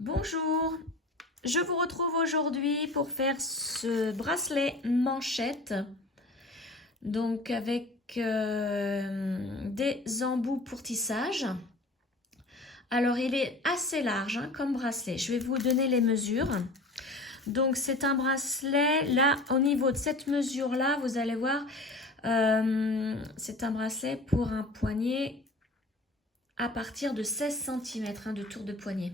Bonjour, je vous retrouve aujourd'hui pour faire ce bracelet manchette, donc avec des embouts pour tissage. Alors il est assez large comme bracelet, je vais vous donner les mesures. Donc c'est un bracelet, là au niveau de cette mesure là, vous allez voir, c'est un bracelet pour un poignet à partir de 16 cm de tour de poignet.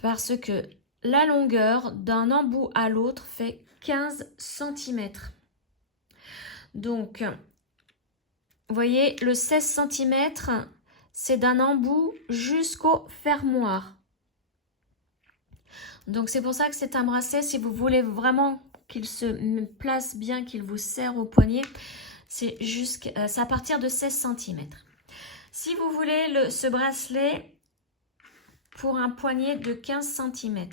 Parce que la longueur d'un embout à l'autre fait 15 cm. Donc, vous voyez, le 16 cm, c'est d'un embout jusqu'au fermoir. Donc, c'est pour ça que c'est un bracelet. Si vous voulez vraiment qu'il se place bien, qu'il vous serre au poignet, c'est à partir de 16 cm. Si vous voulez ce bracelet pour un poignet de 15 cm,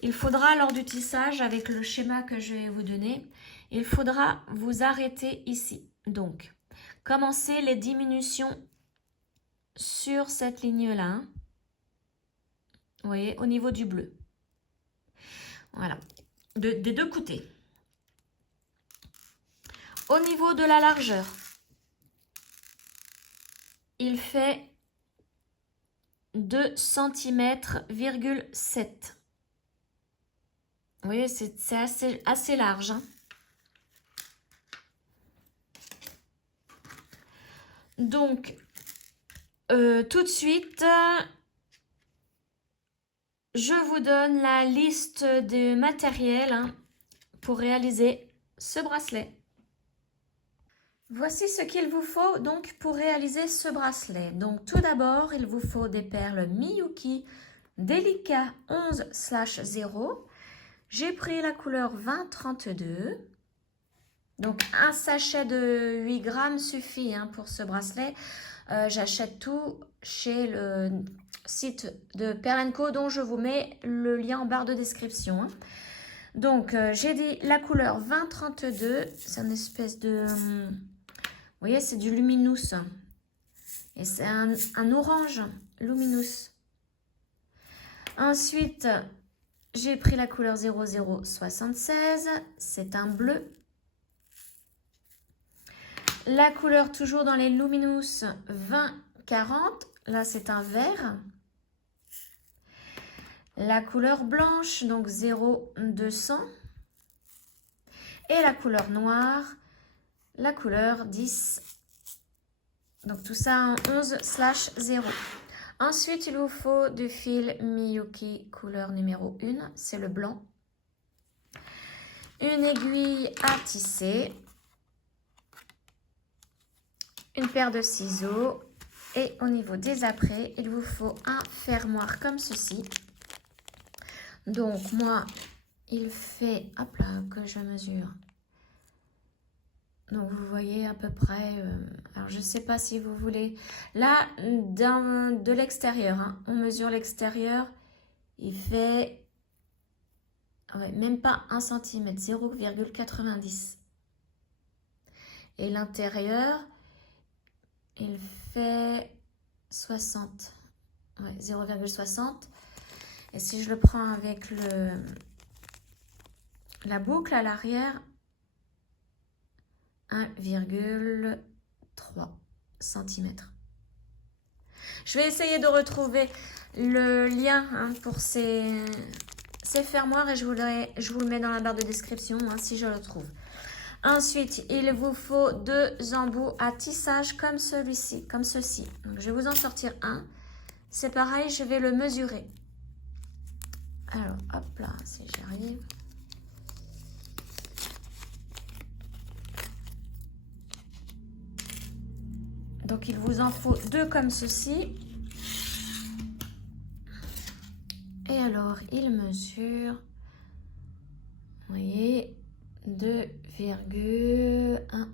il faudra lors du tissage, avec le schéma que je vais vous donner, il faudra vous arrêter ici. Donc, commencez les diminutions sur cette ligne-là. Hein. Vous voyez, au niveau du bleu. Voilà, des deux côtés. Au niveau de la largeur, il fait 2 cm,7 cm. Vous voyez, c'est assez large. Hein. Donc, tout de suite, je vous donne la liste de matériel pour réaliser ce bracelet. Voici ce qu'il vous faut donc pour réaliser ce bracelet. Donc tout d'abord, il vous faut des perles Miyuki Delica 11/0. J'ai pris la couleur 2032. Donc un sachet de 8 grammes suffit pour ce bracelet. J'achète tout chez le site de Perle & Co dont je vous mets le lien en barre de description. Donc j'ai dit la couleur 2032. C'est une espèce de... Vous voyez, c'est du luminous. Et c'est un orange luminous. Ensuite, j'ai pris la couleur 0076. C'est un bleu. La couleur toujours dans les luminous 2040. Là, c'est un vert. La couleur blanche, donc 0200. Et la couleur noire, la couleur 10. Donc tout ça en 11/0. Ensuite, il vous faut du fil Miyuki couleur numéro 1, c'est le blanc. Une aiguille à tisser. Une paire de ciseaux. Et au niveau des apprêts, il vous faut un fermoir comme ceci. Donc moi, il fait, hop là, que je mesure. Donc vous voyez à peu près, alors je ne sais pas si vous voulez, là de l'extérieur, on mesure l'extérieur, il fait même pas 1 cm, 0,90. Et l'intérieur, il fait 60, 0,60. Et si je le prends avec la boucle à l'arrière, 1,3 cm. Je vais essayer de retrouver le lien pour ces fermoirs et je vous le mets dans la barre de description si je le trouve. Ensuite, il vous faut 2 embouts à tissage comme celui-ci, comme ceci. Donc, je vais vous en sortir un. C'est pareil, je vais le mesurer. Alors, hop là, si j'y arrive. Donc, il vous en faut 2 comme ceci. Et alors, il mesure, vous voyez, 2,12 à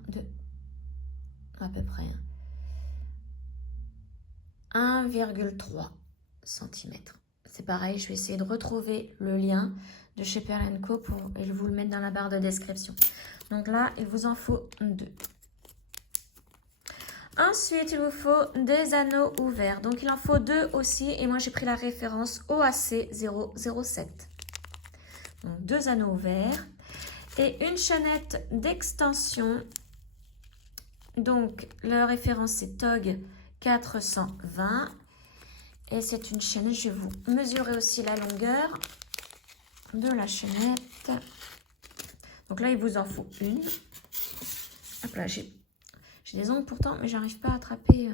peu près. 1,3 cm. C'est pareil, je vais essayer de retrouver le lien de chez Perle & Co et je vais vous le mettre dans la barre de description. Donc là, il vous en faut 2. Ensuite, il vous faut des anneaux ouverts. Donc, il en faut 2 aussi. Et moi, j'ai pris la référence OAC 007. Donc, 2 anneaux ouverts. Et une chaînette d'extension. Donc, la référence, c'est TOG 420. Et c'est une chaînette. Je vais vous mesurer aussi la longueur de la chaînette. Donc là, il vous en faut une. Hop là, j'ai des ongles pourtant, mais j'arrive pas à attraper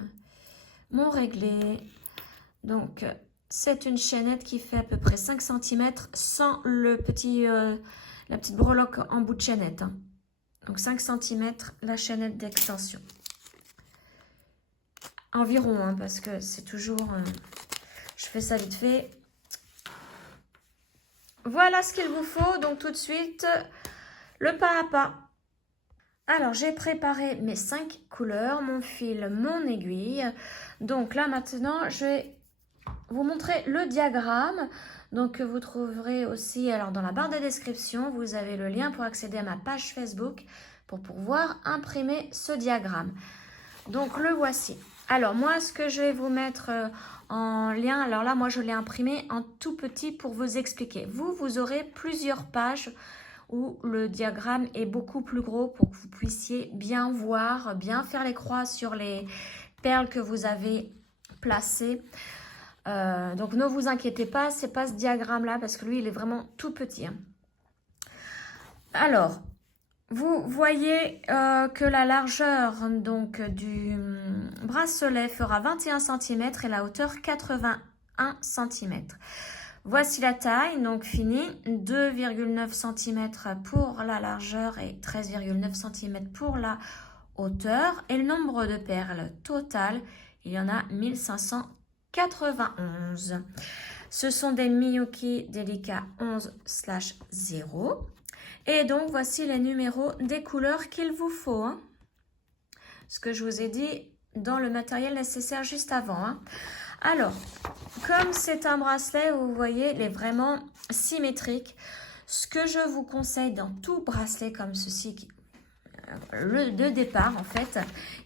mon réglé. Donc, c'est une chaînette qui fait à peu près 5 cm sans le petit, la petite breloque en bout de chaînette. Hein. Donc, 5 cm la chaînette d'extension. Environ, hein, parce que c'est toujours... je fais ça vite fait. Voilà ce qu'il vous faut. Donc, tout de suite, le pas à pas. Alors, j'ai préparé mes 5 couleurs, mon fil, mon aiguille. Donc là, maintenant, je vais vous montrer le diagramme. Donc, vous trouverez aussi, alors dans la barre de description, vous avez le lien pour accéder à ma page Facebook pour pouvoir imprimer ce diagramme. Donc, le voici. Alors, moi, ce que je vais vous mettre en lien, alors là, moi, je l'ai imprimé en tout petit pour vous expliquer. Vous aurez plusieurs pages où le diagramme est beaucoup plus gros pour que vous puissiez bien voir, bien faire les croix sur les perles que vous avez placées. Donc ne vous inquiétez pas, c'est pas ce diagramme-là parce que lui, il est vraiment tout petit. Hein. Alors, vous voyez que la largeur donc, du bracelet fera 21 cm et la hauteur 81 cm. Voici la taille, donc finie, 2,9 cm pour la largeur et 13,9 cm pour la hauteur. Et le nombre de perles total, il y en a 1591. Ce sont des Miyuki Delica 11/0. Et donc, voici les numéros des couleurs qu'il vous faut. Hein. Ce que je vous ai dit dans le matériel nécessaire juste avant. Hein. Alors, comme c'est un bracelet, vous voyez, il est vraiment symétrique. Ce que je vous conseille dans tout bracelet comme ceci, le départ en fait,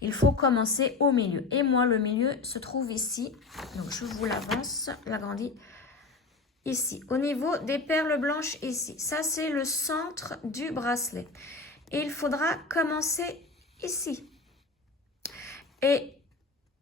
il faut commencer au milieu. Et moi, le milieu se trouve ici. Donc, je vous l'avance, l'agrandis. Ici, au niveau des perles blanches ici. Ça, c'est le centre du bracelet. Et il faudra commencer ici. Et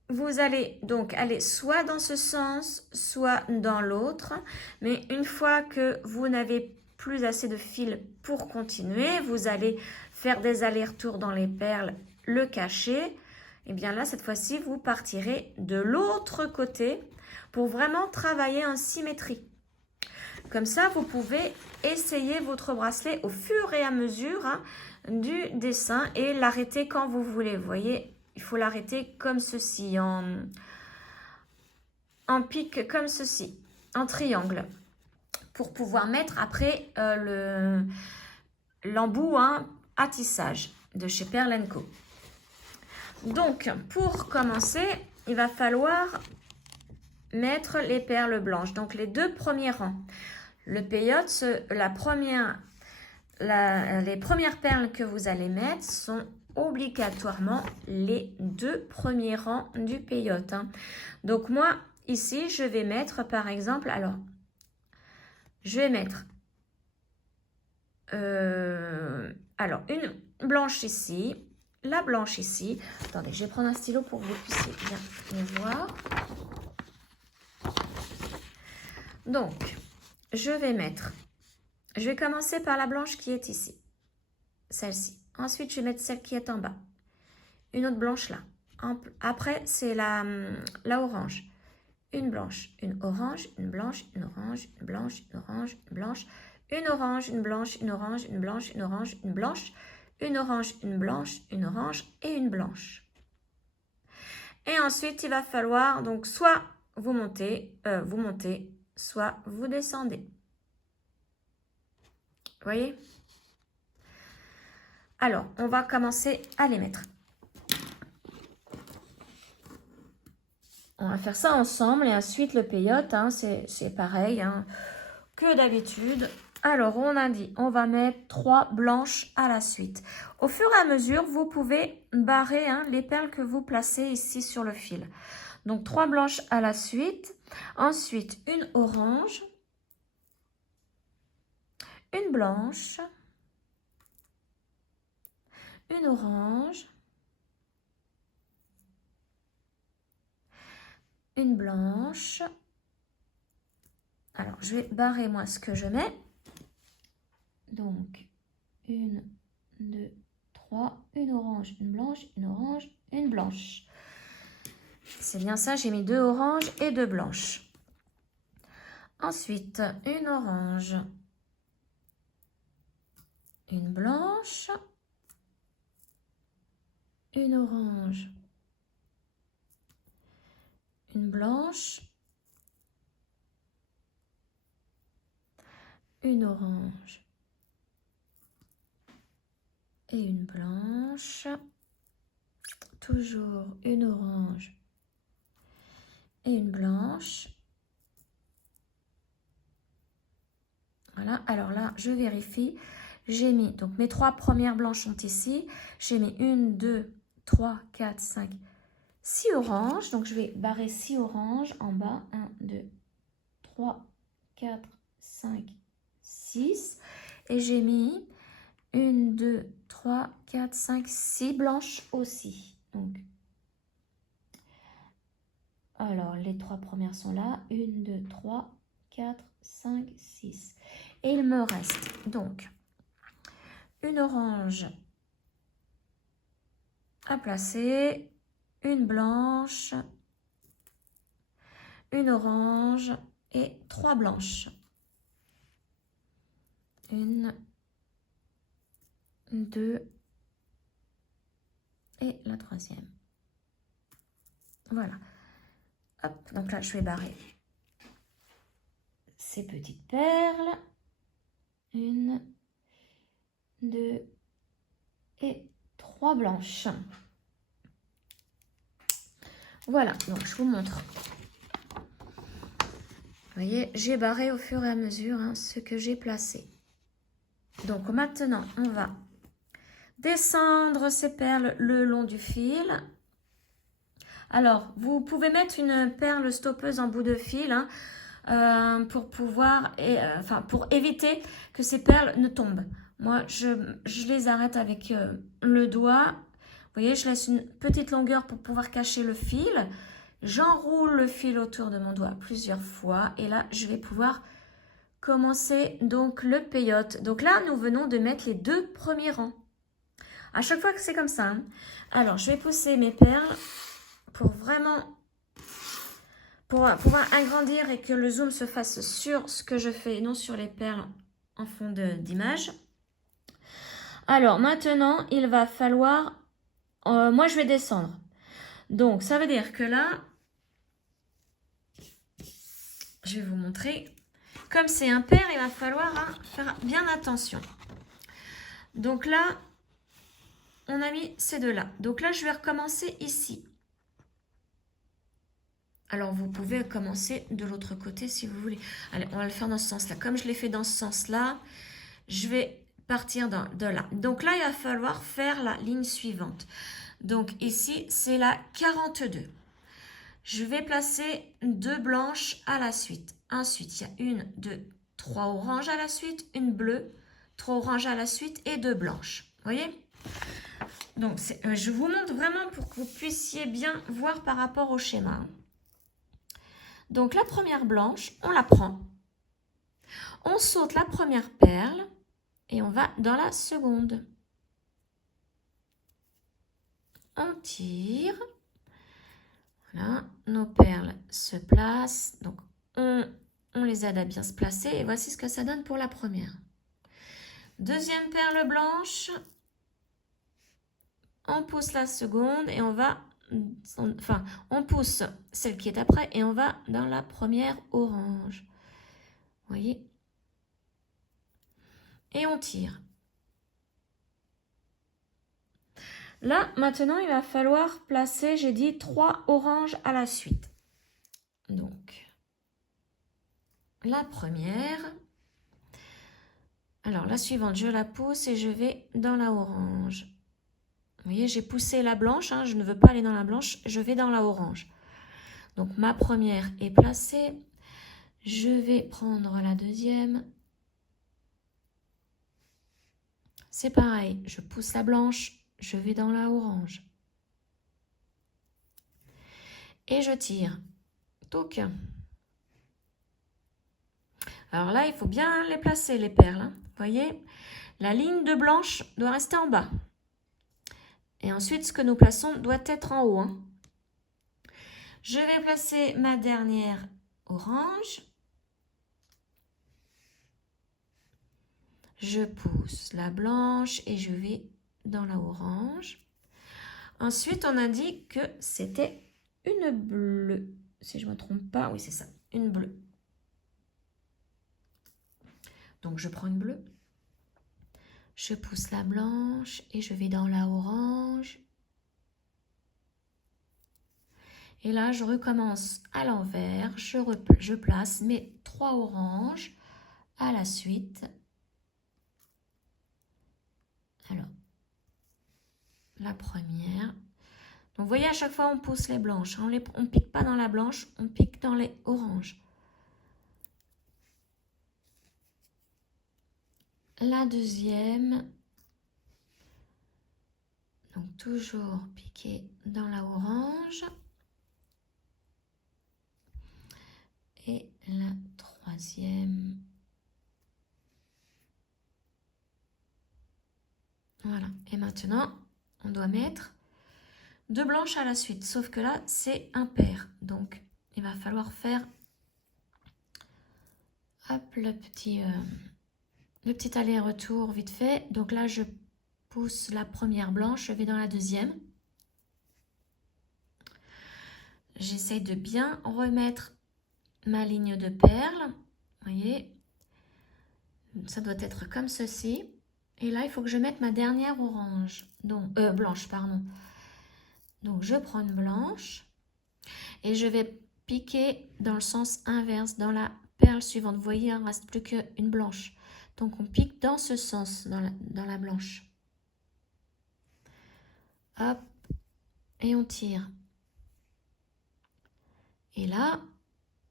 vous allez donc aller soit dans ce sens, soit dans l'autre. Mais une fois que vous n'avez plus assez de fil pour continuer, vous allez faire des allers-retours dans les perles, le cacher. Et bien là, cette fois-ci, vous partirez de l'autre côté pour vraiment travailler en symétrie. Comme ça, vous pouvez essayer votre bracelet au fur et à mesure hein, du dessin et l'arrêter quand vous voulez. Vous voyez, il faut l'arrêter comme ceci, en pique comme ceci, en triangle, pour pouvoir mettre après l'embout hein, à tissage de chez Pearl & Co. Donc, pour commencer, il va falloir mettre les perles blanches, donc les 2 premiers rangs. Le peyote, les premières perles que vous allez mettre sont obligatoirement les 2 premiers rangs du peyote. Hein. Donc moi, ici, je vais mettre par exemple, alors, je vais mettre alors une blanche ici, la blanche ici. Attendez, je vais prendre un stylo pour que vous puissiez bien les voir. Donc, je vais commencer par la blanche qui est ici, celle-ci. Ensuite, je vais mettre celle qui est en bas. Une autre blanche là. Après, c'est la orange. Une blanche, une orange, une blanche, une orange, une blanche, une orange, une blanche, une orange, une blanche, une orange, une blanche, une orange, une blanche, une orange, une blanche, une orange et une blanche. Et ensuite, il va falloir donc soit vous montez, soit vous descendez. Vous voyez? Alors, on va commencer à les mettre. On va faire ça ensemble et ensuite le peyote, hein, c'est pareil hein, que d'habitude. Alors, on a dit, on va mettre 3 blanches à la suite. Au fur et à mesure, vous pouvez barrer les perles que vous placez ici sur le fil. Donc, 3 blanches à la suite. Ensuite, une orange, une blanche, une orange, une blanche. Alors, je vais barrer moi ce que je mets. Donc, 1, 2, 3, une orange, une blanche, une orange, une blanche. C'est bien ça, j'ai mis 2 oranges et 2 blanches. Ensuite, une orange, une blanche, une orange, une blanche, une orange et une blanche. Toujours une orange et une blanche. Voilà, alors là, je vérifie. J'ai mis, donc mes 3 premières blanches sont ici. J'ai mis 1, 2, 3, 4, 5, 6 oranges. Donc je vais barrer 6 oranges en bas. 1, 2, 3, 4, 5, 6. Et j'ai mis 1, 2, 3, 4, 5, 6 blanches aussi. Donc, alors les 3 premières sont là. 1, 2, 3, 4, 5, 6. Et il me reste donc une orange à placer, une blanche, une orange et 3 blanches. 1, 2 et la 3e. Voilà. Hop, donc là, je vais barrer ces petites perles. 1, 2 et 3 blanches. Voilà, donc je vous montre. Vous voyez, j'ai barré au fur et à mesure ce que j'ai placé. Donc maintenant, on va descendre ces perles le long du fil. Alors, vous pouvez mettre une perle stoppeuse en bout de fil pour pouvoir, pour éviter que ces perles ne tombent. Moi, je les arrête avec le doigt. Vous voyez, je laisse une petite longueur pour pouvoir cacher le fil. J'enroule le fil autour de mon doigt plusieurs fois. Et là, je vais pouvoir commencer donc le peyote. Donc là, nous venons de mettre les 2 premiers rangs. À chaque fois que c'est comme ça. Alors, je vais pousser mes perles pour vraiment pouvoir agrandir et que le zoom se fasse sur ce que je fais et non sur les perles en fond d'image. Alors maintenant, il va falloir... moi, je vais descendre. Donc, ça veut dire que là, je vais vous montrer. Comme c'est impair, il va falloir faire bien attention. Donc là, on a mis ces deux-là. Donc là, je vais recommencer ici. Alors, vous pouvez commencer de l'autre côté si vous voulez. Allez, on va le faire dans ce sens-là. Comme je l'ai fait dans ce sens-là, je vais partir de là. Donc là, il va falloir faire la ligne suivante. Donc ici, c'est la 42. Je vais placer 2 blanches à la suite. Ensuite, il y a 1, 2, 3 oranges à la suite, une bleue, 3 oranges à la suite et 2 blanches. Vous voyez? Donc, je vous montre vraiment pour que vous puissiez bien voir par rapport au schéma. Donc, la première blanche, on la prend. On saute la première perle et on va dans la seconde. On tire. Voilà, nos perles se placent. Donc, on les aide à bien se placer. Et voici ce que ça donne pour la première. Deuxième perle blanche. On pousse la seconde et on va... Enfin, on pousse celle qui est après et on va dans la première orange. Vous voyez? Et on tire. Là, maintenant, il va falloir placer, j'ai dit, 3 oranges à la suite. Donc, la première. Alors, la suivante, je la pousse et je vais dans la orange. Vous voyez, j'ai poussé la blanche, hein, je ne veux pas aller dans la blanche, je vais dans la orange. Donc, ma première est placée. Je vais prendre la deuxième. C'est pareil, je pousse la blanche, je vais dans la orange. Et je tire. Touc. Alors là, il faut bien les placer, les perles. Hein. Vous voyez, la ligne de blanche doit rester en bas. Et ensuite, ce que nous plaçons doit être en haut. Hein. Je vais placer ma dernière orange. Je pousse la blanche et je vais dans la orange. Ensuite, on a dit que c'était une bleue. Si je ne me trompe pas, oui, c'est ça, une bleue. Donc, je prends une bleue. Je pousse la blanche et je vais dans la orange. Et là, je recommence à l'envers. Je place mes 3 oranges à la suite. Alors, la première. Donc, vous voyez, à chaque fois, on pousse les blanches. On ne pique pas dans la blanche, on pique dans les oranges. La deuxième. Donc, toujours piquer dans la orange. Et la troisième. Voilà. Et maintenant, on doit mettre 2 blanches à la suite. Sauf que là, c'est impair. Donc, il va falloir faire hop, le petit aller-retour vite fait. Donc là, je pousse la première blanche. Je vais dans la deuxième. J'essaye de bien remettre ma ligne de perles. Vous voyez, ça doit être comme ceci. Et là, il faut que je mette ma dernière orange. Donc, blanche, pardon. Donc, je prends une blanche. Et je vais piquer dans le sens inverse, dans la perle suivante. Vous voyez, il ne reste plus qu'une blanche. Donc, on pique dans ce sens, dans la blanche. Hop. Et on tire. Et là,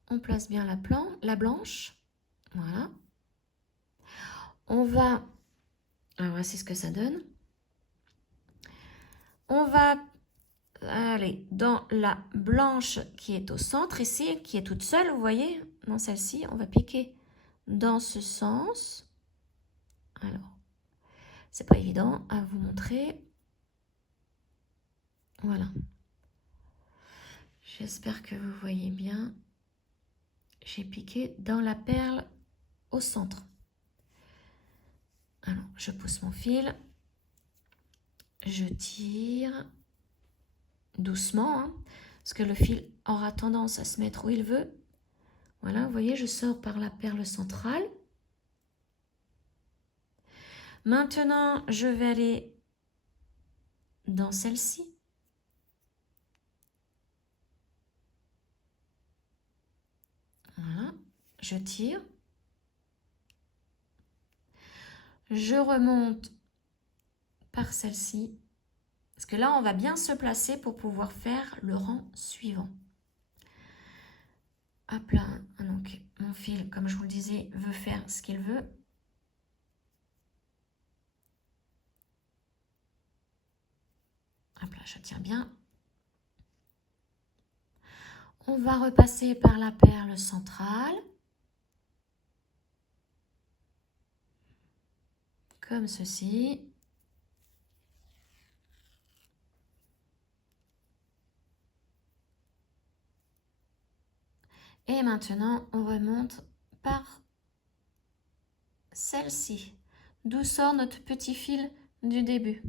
on place bien la blanche. Voilà. On va... Alors, voici ce que ça donne. On va aller dans la blanche qui est au centre ici, qui est toute seule, vous voyez, dans celle-ci. On va piquer dans ce sens. Alors, c'est pas évident à vous montrer. Voilà. J'espère que vous voyez bien. J'ai piqué dans la perle au centre. Alors, je pousse mon fil. Je tire doucement, hein, parce que le fil aura tendance à se mettre où il veut. Voilà, vous voyez, je sors par la perle centrale. Maintenant, je vais aller dans celle-ci. Voilà, je tire. Je remonte par celle-ci. Parce que là, on va bien se placer pour pouvoir faire le rang suivant. Hop là, donc mon fil, comme je vous le disais, veut faire ce qu'il veut. Hop là, je tiens bien. On va repasser par la perle centrale. Comme ceci. Et maintenant, on remonte par celle-ci, d'où sort notre petit fil du début.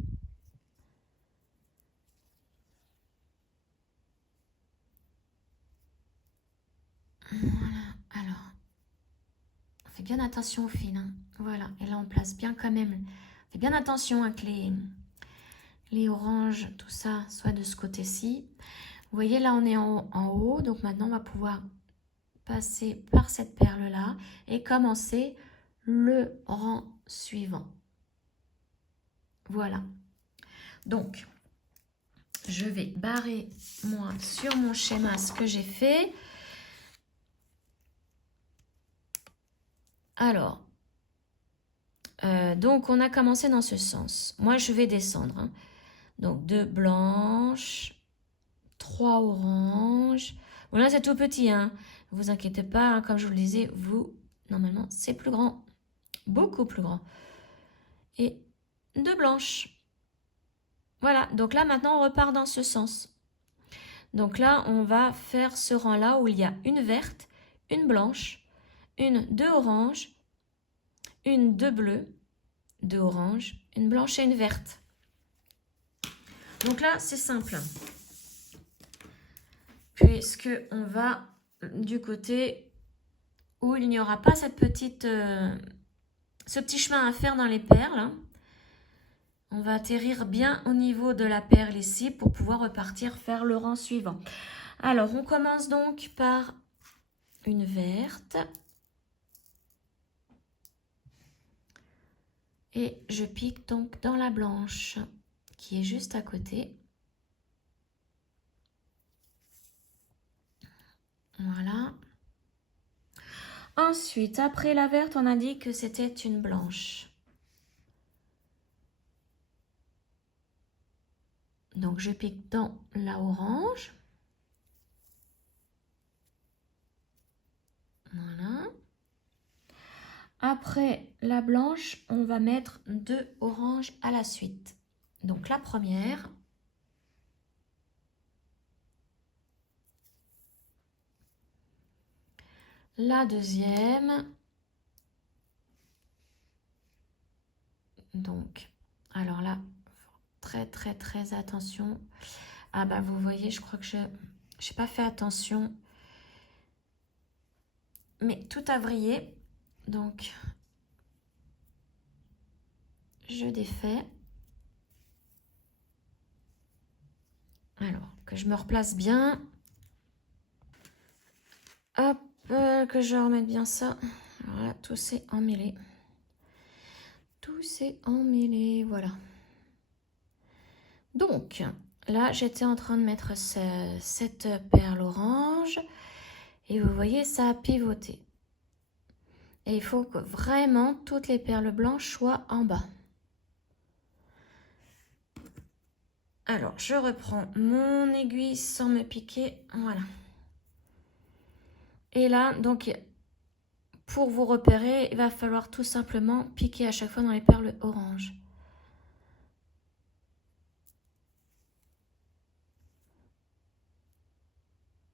Voilà, alors, on fait bien attention au fil. Hein. Voilà, et là, on place bien quand même. On fait bien attention hein, que les oranges, tout ça, soit de ce côté-ci. Vous voyez, là, on est en haut, donc maintenant, on va pouvoir passer par cette perle-là et commencer le rang suivant. Voilà. Donc, je vais barrer moi sur mon schéma ce que j'ai fait. Alors, donc on a commencé dans ce sens. Moi, je vais descendre. Hein. Donc, 2 blanches, 3 oranges. Bon, là, c'est tout petit. Hein. Ne vous inquiétez pas. Hein, comme je vous le disais, vous, normalement, c'est plus grand. Beaucoup plus grand. Et 2 blanches. Voilà, donc là maintenant on repart dans ce sens. Donc là on va faire ce rang là où il y a une verte, une blanche, une 2 orange, une 2 bleue, 2 orange, une blanche et une verte. Donc là c'est simple. Puisque on va du côté où il n'y aura pas cette petite, ce petit chemin à faire dans les perles. Hein. On va atterrir bien au niveau de la perle ici pour pouvoir repartir faire le rang suivant. Alors, on commence donc par une verte. Et je pique donc dans la blanche qui est juste à côté. Voilà. Ensuite, après la verte, on a dit que c'était une blanche. Donc, je pique dans la orange. Voilà. Après la blanche, on va mettre 2 oranges à la suite. Donc, la première. La deuxième. Donc, alors là, très attention. Ah bah vous voyez, je crois que je n'ai pas fait attention. Mais tout a vrillé. Donc, je défais. Alors, que je me replace bien. Hop, que je remette bien ça. Voilà, tout s'est emmêlé. Tout s'est emmêlé, voilà. Donc, là, j'étais en train de mettre cette perle orange. Et vous voyez, ça a pivoté. Et il faut que vraiment toutes les perles blanches soient en bas. Alors, je reprends mon aiguille sans me piquer. Voilà. Et là, donc, pour vous repérer, il va falloir tout simplement piquer à chaque fois dans les perles oranges.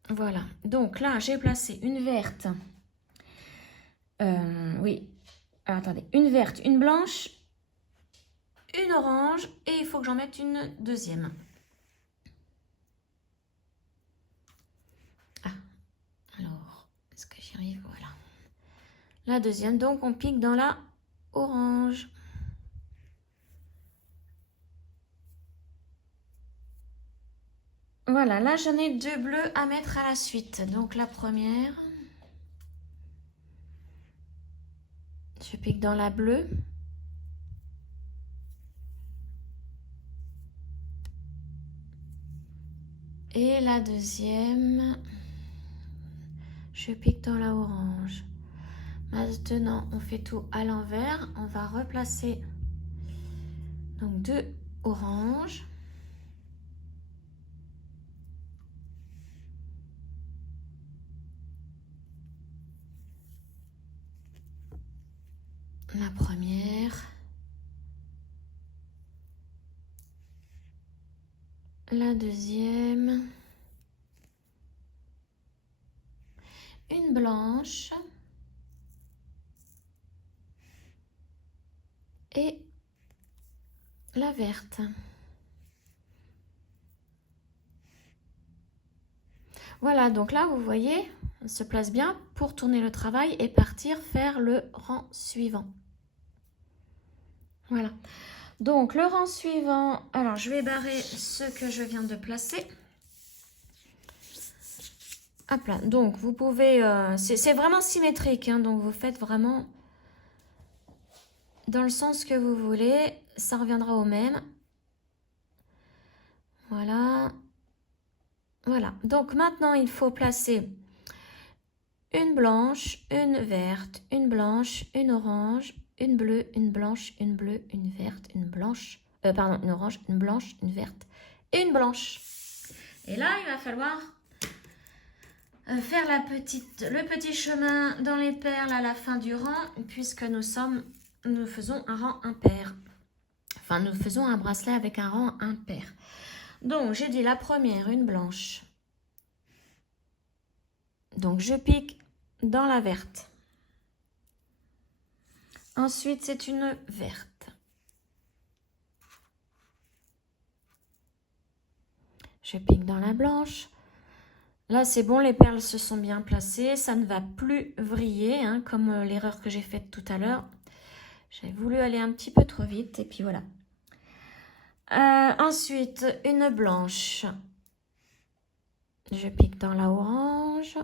Voilà. Donc là, j'ai placé une verte. Oui. Alors, attendez. Une verte, une blanche, une orange. Et il faut que j'en mette une deuxième. Ah. Alors, est-ce que j'y arrive? Voilà. La deuxième, donc on pique dans la orange. Voilà, là j'en ai 2 bleus à mettre à la suite. Donc la première, je pique dans la bleue. Et la deuxième, je pique dans la orange. Maintenant, on fait tout à l'envers. On va replacer donc 2 oranges. La première. La deuxième. Une blanche. Et la verte. Voilà, donc là, vous voyez, on se place bien pour tourner le travail et partir faire le rang suivant. Voilà. Donc, le rang suivant, alors je vais barrer ce que je viens de placer. Hop là, donc vous pouvez, c'est vraiment symétrique, hein, donc vous faites vraiment dans le sens que vous voulez, ça reviendra au même. Voilà. Voilà. Donc maintenant, il faut placer une blanche, une verte, une blanche, une orange, une bleue, une blanche, une bleue, une verte, une blanche. Pardon, une orange, une blanche, une verte et une blanche. Et là, il va falloir faire le petit chemin dans les perles à la fin du rang, puisque nous faisons un rang impair. Enfin, nous faisons un bracelet avec un rang impair. Donc, j'ai dit la première, une blanche. Donc, je pique dans la verte. Ensuite, c'est une verte. Je pique dans la blanche. Là, c'est bon, les perles se sont bien placées. Ça ne va plus vriller, hein, comme l'erreur que j'ai faite tout à l'heure. J'ai voulu aller un petit peu trop vite, et puis voilà. Ensuite, une blanche. Je pique dans la orange.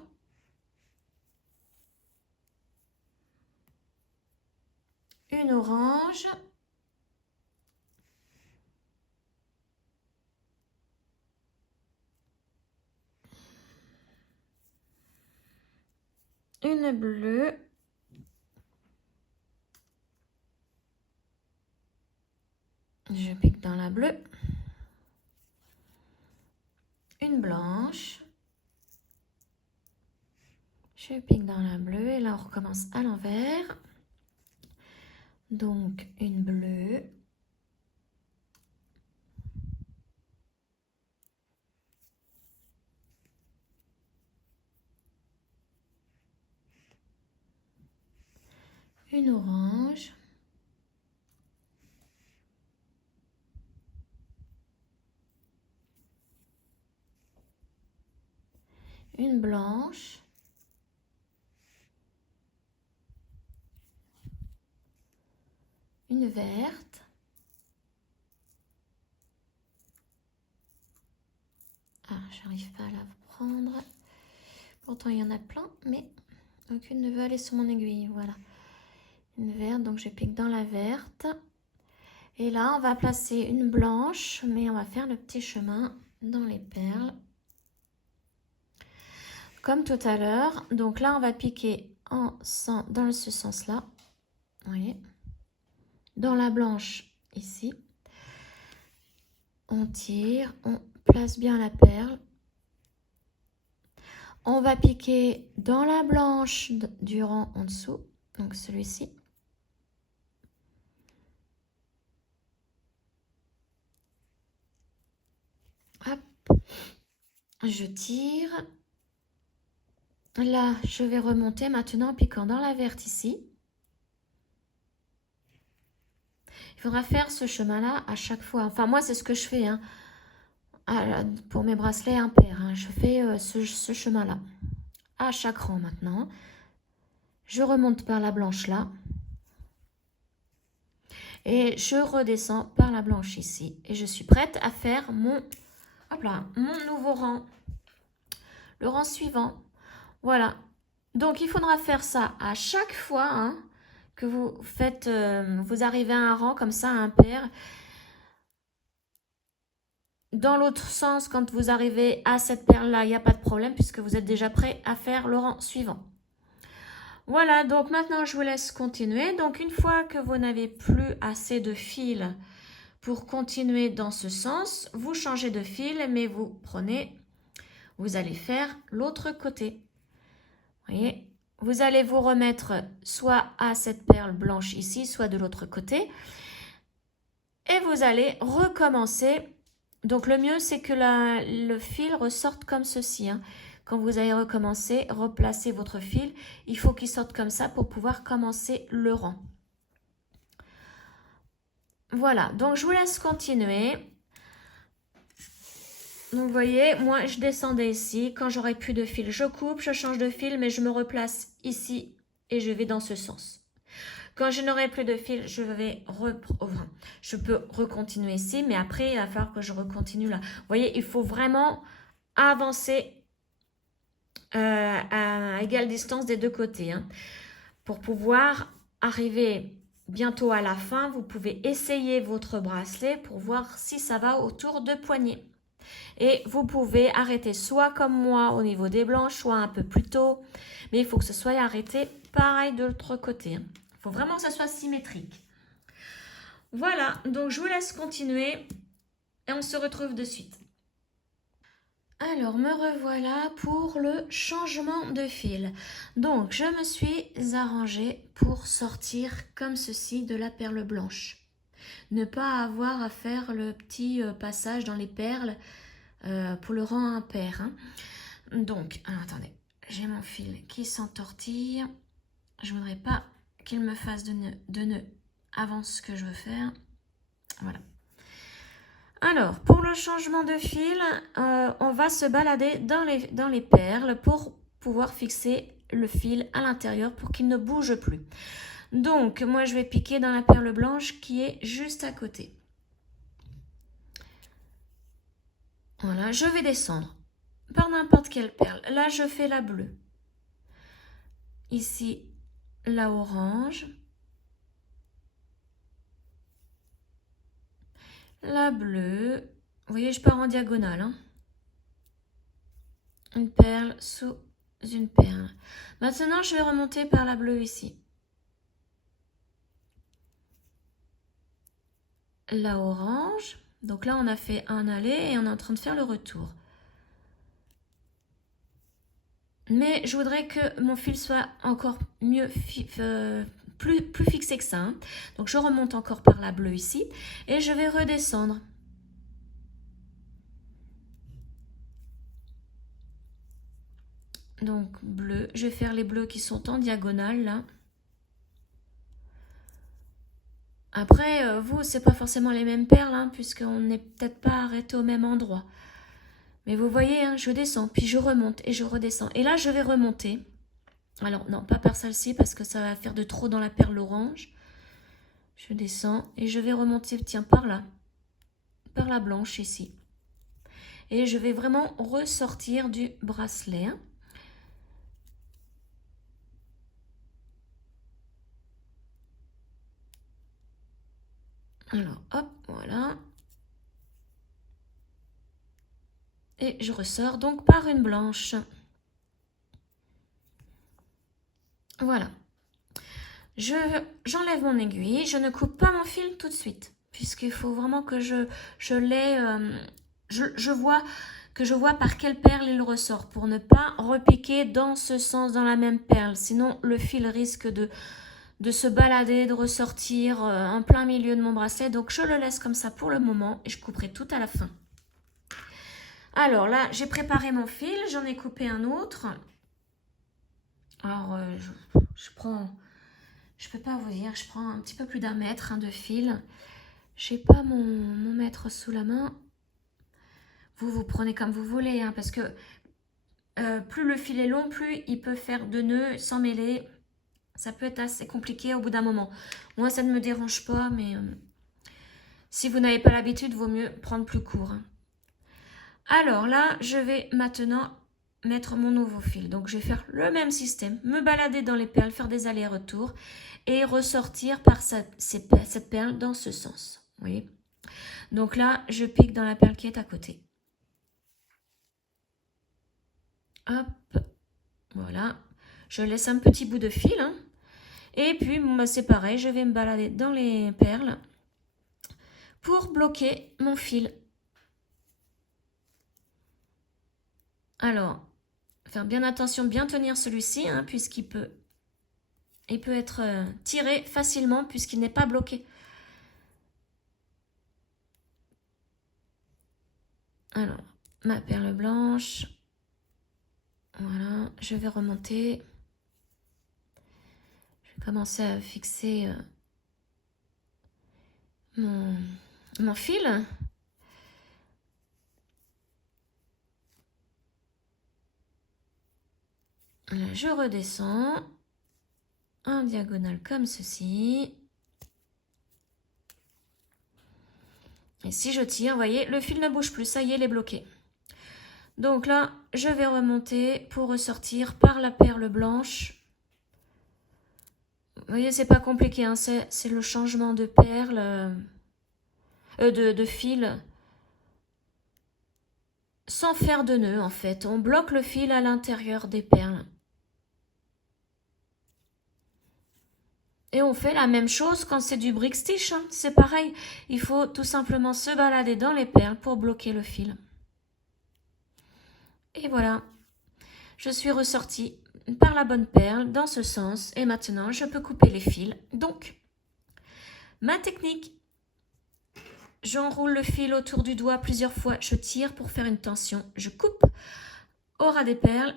Une orange. Une bleue. Je pique dans la bleue. Une blanche. Je pique dans la bleue et là on recommence à l'envers. Donc une bleue. Une orange. Une blanche. Une verte. Ah, j'arrive pas à la prendre. Pourtant, il y en a plein, mais aucune ne veut aller sur mon aiguille. Voilà. Une verte, donc je pique dans la verte. Et là, on va placer une blanche, mais on va faire le petit chemin dans les perles. Comme tout à l'heure. Donc là, on va piquer dans ce sens-là. Vous voyez, dans la blanche, ici. On tire, on place bien la perle. On va piquer dans la blanche du rang en dessous, donc celui-ci. Hop, je tire. Là, je vais remonter maintenant en piquant dans la verte ici. Il faudra faire ce chemin-là à chaque fois. Enfin, moi, c'est ce que je fais hein, pour mes bracelets impairs. Hein. Je fais ce chemin-là à chaque rang maintenant. Je remonte par la blanche là. Et je redescends par la blanche ici. Et je suis prête à faire mon nouveau rang. Le rang suivant. Voilà. Donc, il faudra faire ça à chaque fois hein, que vous faites, vous arrivez à un rang comme ça, impair. Dans l'autre sens, quand vous arrivez à cette perle-là, il n'y a pas de problème puisque vous êtes déjà prêt à faire le rang suivant. Voilà, donc maintenant, je vous laisse continuer. Donc, une fois que vous n'avez plus assez de fil pour continuer dans ce sens, vous changez de fil, mais vous allez faire l'autre côté. Vous voyez, vous allez vous remettre soit à cette perle blanche ici, soit de l'autre côté. Et vous allez recommencer. Donc le mieux, c'est que le fil ressorte comme ceci. Hein. Quand vous allez recommencer, replacer votre fil. Il faut qu'il sorte comme ça pour pouvoir commencer le rang. Voilà, donc je vous laisse continuer. Donc vous voyez, moi je descendais ici. Quand j'aurai plus de fil, je coupe, je change de fil, mais je me replace ici et je vais dans ce sens. Quand je n'aurai plus de fil, je peux recontinuer ici, mais après il va falloir que je recontinue là. Vous voyez, il faut vraiment avancer à égale distance des deux côtés hein, pour pouvoir arriver bientôt à la fin, vous pouvez essayer votre bracelet pour voir si ça va autour de poignet. Et vous pouvez arrêter soit comme moi au niveau des blanches, soit un peu plus tôt. Mais il faut que ce soit arrêté pareil de l'autre côté. Il faut vraiment que ça soit symétrique. Voilà, donc je vous laisse continuer et on se retrouve de suite. Alors, me revoilà pour le changement de fil. Donc, je me suis arrangée pour sortir comme ceci de la perle blanche. Ne pas avoir à faire le petit passage dans les perles pour le rang impair. Hein. Donc, alors, attendez, j'ai mon fil qui s'entortille. Je ne voudrais pas qu'il me fasse de nœud avant ce que je veux faire. Voilà. Alors, pour le changement de fil, on va se balader dans les perles pour pouvoir fixer le fil à l'intérieur pour qu'il ne bouge plus. Donc, moi, je vais piquer dans la perle blanche qui est juste à côté. Voilà, je vais descendre par n'importe quelle perle. Là, je fais la bleue. Ici, la orange. La bleue. Vous voyez, je pars en diagonale. Hein. Une perle sous une perle. Maintenant, je vais remonter par la bleue ici. La orange. Donc là, on a fait un aller et on est en train de faire le retour. Mais je voudrais que mon fil soit encore mieux, plus fixé que ça. Hein. Donc je remonte encore par la bleue ici et je vais redescendre. Donc bleu, je vais faire les bleus qui sont en diagonale là. Après, vous, c'est pas forcément les mêmes perles, hein, puisqu'on n'est peut-être pas arrêté au même endroit. Mais vous voyez, hein, je descends, puis je remonte et je redescends. Et là, je vais remonter. Alors, non, pas par celle-ci, parce que ça va faire de trop dans la perle orange. Je descends et je vais remonter, tiens, par là. Par la blanche, ici. Et je vais vraiment ressortir du bracelet. Hein. Alors, hop, voilà. Et je ressors donc par une blanche. Voilà. J'enlève mon aiguille. Je ne coupe pas mon fil tout de suite. Puisqu'il faut vraiment que je l'ai... je vois par quelle perle il ressort. Pour ne pas repiquer dans ce sens, dans la même perle. Sinon, le fil risque de se balader, de ressortir en plein milieu de mon bracelet. Donc, je le laisse comme ça pour le moment. Et je couperai tout à la fin. Alors là, j'ai préparé mon fil, j'en ai coupé un autre. Alors, je prends, je peux pas vous dire, je prends un petit peu plus d'1 mètre de fil. J'ai pas mon mètre sous la main. Vous prenez comme vous voulez, hein, parce que plus le fil est long, plus il peut faire de nœuds sans mêler. Ça peut être assez compliqué au bout d'un moment. Moi, ça ne me dérange pas, mais si vous n'avez pas l'habitude, vaut mieux prendre plus court. Hein. Alors là, je vais maintenant mettre mon nouveau fil. Donc, je vais faire le même système, me balader dans les perles, faire des allers-retours et ressortir par cette perle dans ce sens. Vous voyez? Donc là, je pique dans la perle qui est à côté. Hop, voilà. Je laisse un petit bout de fil. Hein. Et puis, bon, c'est pareil, je vais me balader dans les perles pour bloquer mon fil. Alors, faire bien attention, bien tenir celui-ci, hein, puisqu'il peut être tiré facilement puisqu'il n'est pas bloqué. Alors, ma perle blanche. Voilà, je vais remonter. Je vais commencer à fixer mon fil. Là, je redescends en diagonale comme ceci. Et si je tire, vous voyez, le fil ne bouge plus, ça y est, il est bloqué. Donc là, je vais remonter pour ressortir par la perle blanche. Vous voyez, c'est pas compliqué, hein, c'est le changement de perle, de fil, sans faire de nœud en fait. On bloque le fil à l'intérieur des perles. Et on fait la même chose quand c'est du brick stitch, hein. C'est pareil, il faut tout simplement se balader dans les perles pour bloquer le fil. Et voilà, je suis ressortie par la bonne perle dans ce sens et maintenant je peux couper les fils. Donc, ma technique, j'enroule le fil autour du doigt plusieurs fois, je tire pour faire une tension, je coupe au ras des perles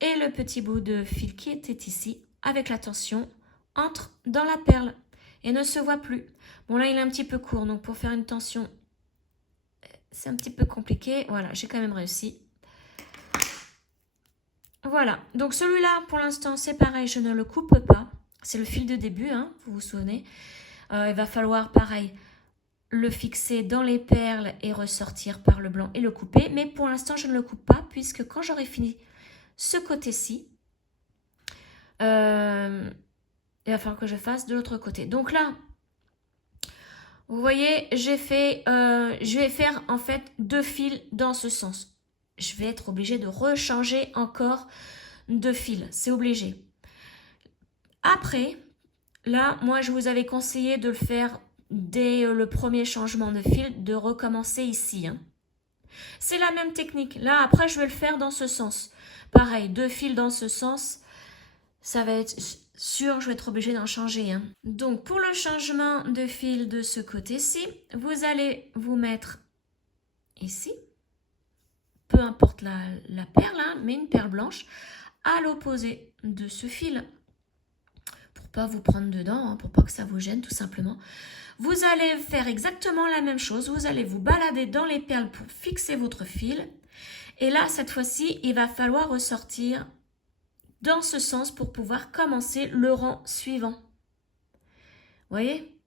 et le petit bout de fil qui était ici avec la tension entre dans la perle et ne se voit plus. Bon là il est un petit peu court donc pour faire une tension c'est un petit peu compliqué. Voilà, j'ai quand même réussi. Voilà, donc celui-là pour l'instant c'est pareil, je ne le coupe pas. C'est le fil de début, hein, vous vous souvenez. Il va falloir pareil le fixer dans les perles et ressortir par le blanc et le couper. Mais pour l'instant je ne le coupe pas puisque quand j'aurai fini ce côté-ci, il va falloir que je fasse de l'autre côté. Donc là, vous voyez, je vais faire en fait 2 fils dans ce sens. Je vais être obligée de rechanger encore de fil, c'est obligé. Après, là, moi je vous avais conseillé de le faire dès le premier changement de fil, de recommencer ici. Hein. C'est la même technique. Là, après, je vais le faire dans ce sens. Pareil, 2 fils dans ce sens. Ça va être sûr, je vais être obligée d'en changer. Hein. Donc, pour le changement de fil de ce côté-ci, vous allez vous mettre ici. Peu importe la perle, hein, mais une perle blanche à l'opposé de ce fil. Pour pas vous prendre dedans, hein, pour pas que ça vous gêne tout simplement. Vous allez faire exactement la même chose. Vous allez vous balader dans les perles pour fixer votre fil. Et là, cette fois-ci, il va falloir ressortir dans ce sens pour pouvoir commencer le rang suivant. Vous voyez?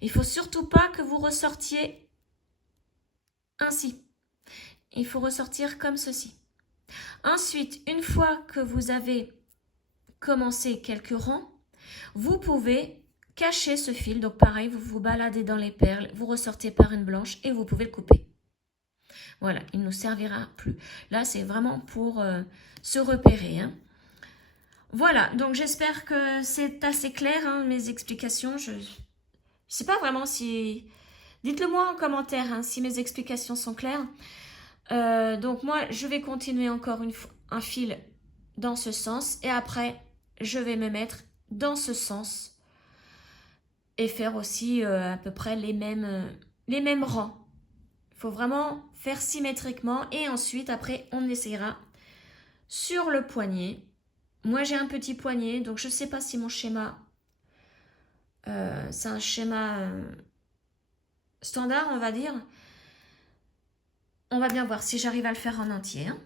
Il ne faut surtout pas que vous ressortiez ainsi. Il faut ressortir comme ceci. Ensuite, une fois que vous avez commencé quelques rangs, vous pouvez cacher ce fil. Donc pareil, vous vous baladez dans les perles, vous ressortez par une blanche et vous pouvez le couper. Voilà, il ne nous servira plus. Là, c'est vraiment pour se repérer. Hein. Voilà, donc j'espère que c'est assez clair, hein, mes explications. Je ne sais pas vraiment si... Dites-le moi en commentaire hein, si mes explications sont claires. Donc moi, je vais continuer encore un fil dans ce sens. Et après, je vais me mettre dans ce sens. Et faire aussi à peu près les mêmes rangs. Il faut vraiment faire symétriquement. Et ensuite, après, on essaiera sur le poignet. Moi, j'ai un petit poignet, donc je ne sais pas si mon schéma, c'est un schéma standard, on va dire. On va bien voir si j'arrive à le faire en entier. Hein.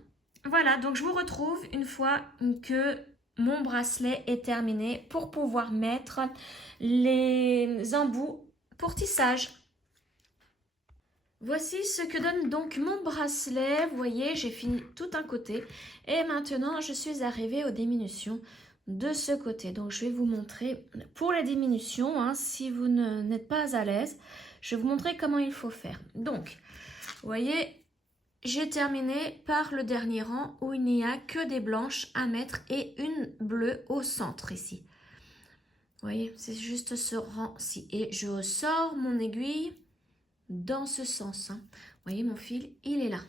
Voilà, donc je vous retrouve une fois que mon bracelet est terminé pour pouvoir mettre les embouts pour tissage. Voici ce que donne donc mon bracelet. Vous voyez, j'ai fini tout un côté. Et maintenant, je suis arrivée aux diminutions de ce côté. Donc, je vais vous montrer pour les diminutions, hein, si vous n'êtes pas à l'aise, je vais vous montrer comment il faut faire. Donc, vous voyez, j'ai terminé par le dernier rang où il n'y a que des blanches à mettre et une bleue au centre ici. Vous voyez, c'est juste ce rang-ci. Et je sors mon aiguille dans ce sens. Hein. Vous voyez, mon fil, il est là.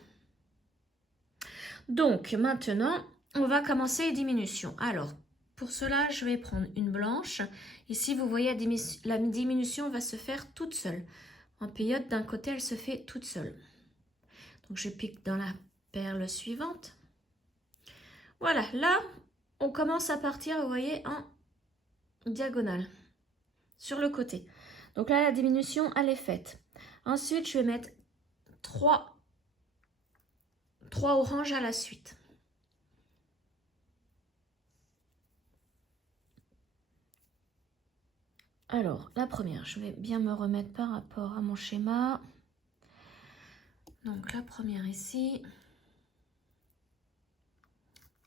Donc, maintenant, on va commencer les diminutions. Alors, pour cela, je vais prendre une blanche. Ici, vous voyez, la diminution va se faire toute seule. En période, d'un côté, elle se fait toute seule. Donc, je pique dans la perle suivante. Voilà, là, on commence à partir, vous voyez, en diagonale, sur le côté. Donc là, la diminution, elle est faite. Ensuite, je vais mettre 3 oranges à la suite. Alors, la première, je vais bien me remettre par rapport à mon schéma. Donc, la première ici.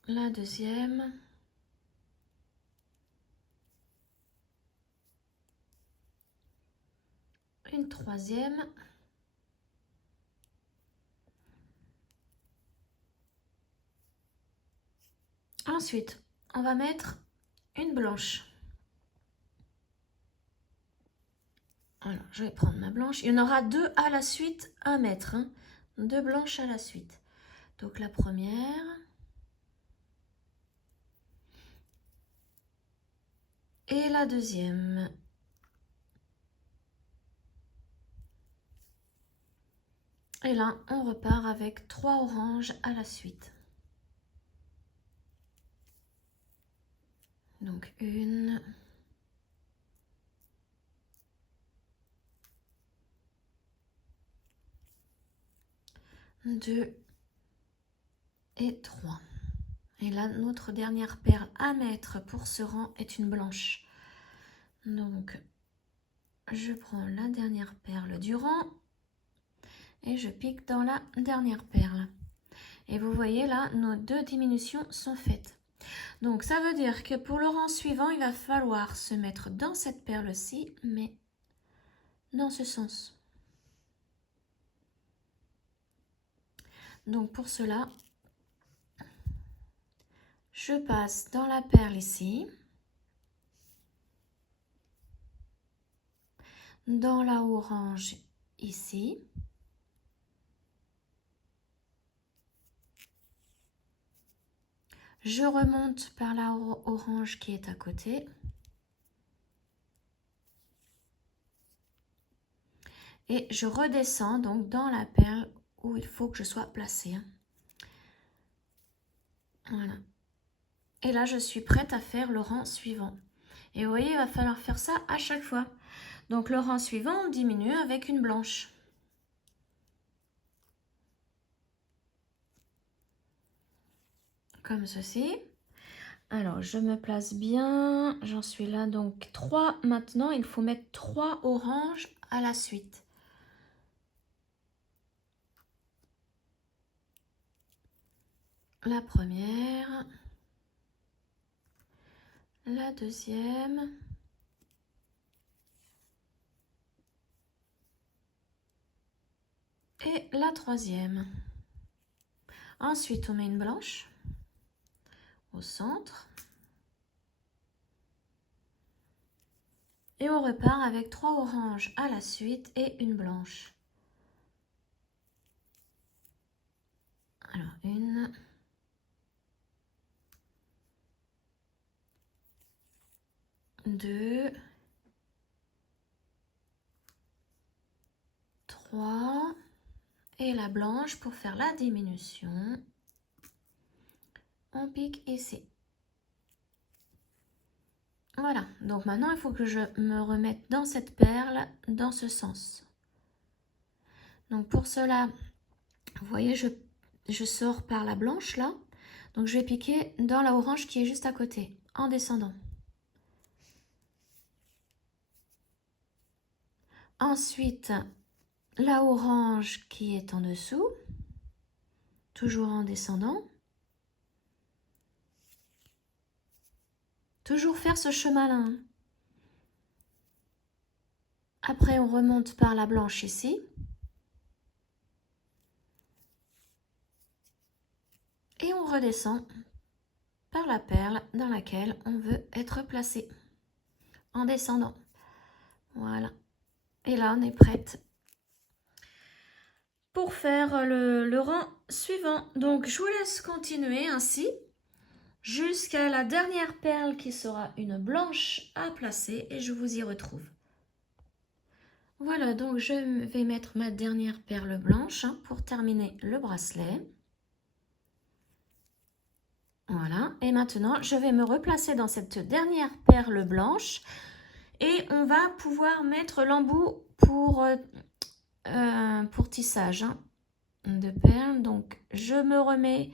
La deuxième. une troisième. Ensuite, on va mettre une blanche. Alors, je vais prendre ma blanche. Il y en aura deux à la suite à mettre. Hein. Deux blanches à la suite. Donc la première. Et la deuxième. Et là, on repart avec 3 oranges à la suite. Donc une. Deux. Et 3. Et là, notre dernière perle à mettre pour ce rang est une blanche. Donc, je prends la dernière perle du rang et je pique dans la dernière perle. Et vous voyez là, nos deux diminutions sont faites. Donc, ça veut dire que pour le rang suivant, il va falloir se mettre dans cette perle-ci, mais dans ce sens. Donc, pour cela, je passe dans la perle ici, dans la orange ici, je remonte par la orange qui est à côté et je redescends donc dans la perle où il faut que je sois placée. Voilà. Et là, je suis prête à faire le rang suivant. Et vous voyez, il va falloir faire ça à chaque fois. Donc, le rang suivant, on diminue avec une blanche. Comme ceci. Alors, je me place bien. J'en suis là, donc 3. Maintenant, il faut mettre 3 oranges à la suite. La première. La deuxième. Et la troisième. Ensuite, on met une blanche au centre. Et on repart avec 3 oranges à la suite et une blanche. Alors, une. Deux. 3. Et la blanche pour faire la diminution. On pique ici. Voilà, donc maintenant il faut que je me remette dans cette perle, dans ce sens. Donc pour cela, vous voyez, je sors par la blanche là. Donc je vais piquer dans la orange qui est juste à côté, en descendant. Ensuite, la orange qui est en dessous, toujours en descendant. Toujours faire ce chemin-là. Après, on remonte par la blanche ici. Et on redescend par la perle dans laquelle on veut être placé. En descendant. Voilà. Et là, on est prête pour faire le rang suivant. Donc, je vous laisse continuer ainsi jusqu'à la dernière perle qui sera une blanche à placer et je vous y retrouve. Voilà, donc je vais mettre ma dernière perle blanche pour terminer le bracelet. Voilà, et maintenant je vais me replacer dans cette dernière perle blanche et on va pouvoir mettre l'embout pour tissage de perles. Donc je me remets,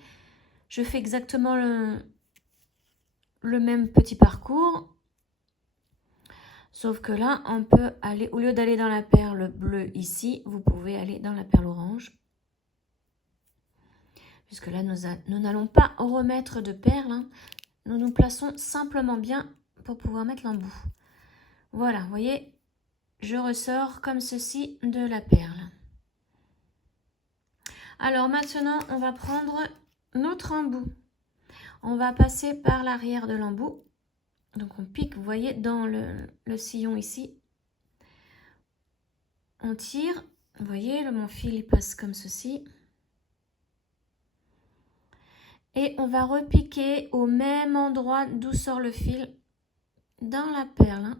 je fais exactement le même petit parcours. Sauf que là, on peut aller, au lieu d'aller dans la perle bleue ici, vous pouvez aller dans la perle orange. Puisque là, nous n'allons pas remettre de perles. Nous nous plaçons simplement bien pour pouvoir mettre l'embout. Voilà, vous voyez, je ressors comme ceci de la perle. Alors maintenant, on va prendre notre embout. On va passer par l'arrière de l'embout. Donc on pique, vous voyez, dans le sillon ici. On tire, vous voyez, mon fil il passe comme ceci. Et on va repiquer au même endroit d'où sort le fil dans la perle.